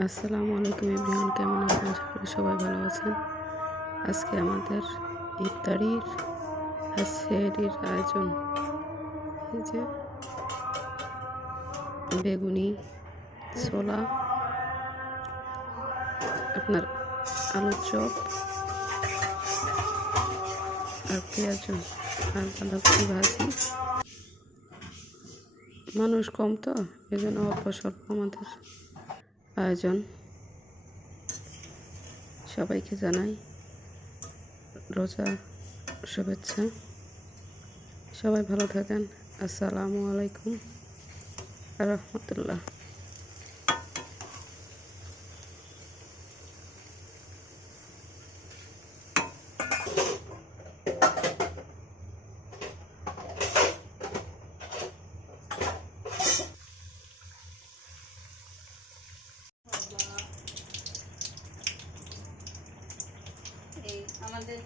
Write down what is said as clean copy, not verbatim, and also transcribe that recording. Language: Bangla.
আসসালামু আলাইকুম এভরিওয়ান, কেমন আছেন? আশা করি সবাই ভালো আছেন। আজকে আমাদের ইফতারির সেহরির আয়োজন। এই যে বেগুনি, ছোলা, আপনার আলুর চপ আর পেঁয়াজ আর বাঁধাকপি ভাজি। মানুষ কম তো, এই জন্য অল্প স্বল্প আমাদের আয়োজন। সবাইকে জানাই রোজা শুভেচ্ছা। সবাই ভালো থাকেন। আসসালামু আলাইকুম রহমতুল্লাহ। আমাদের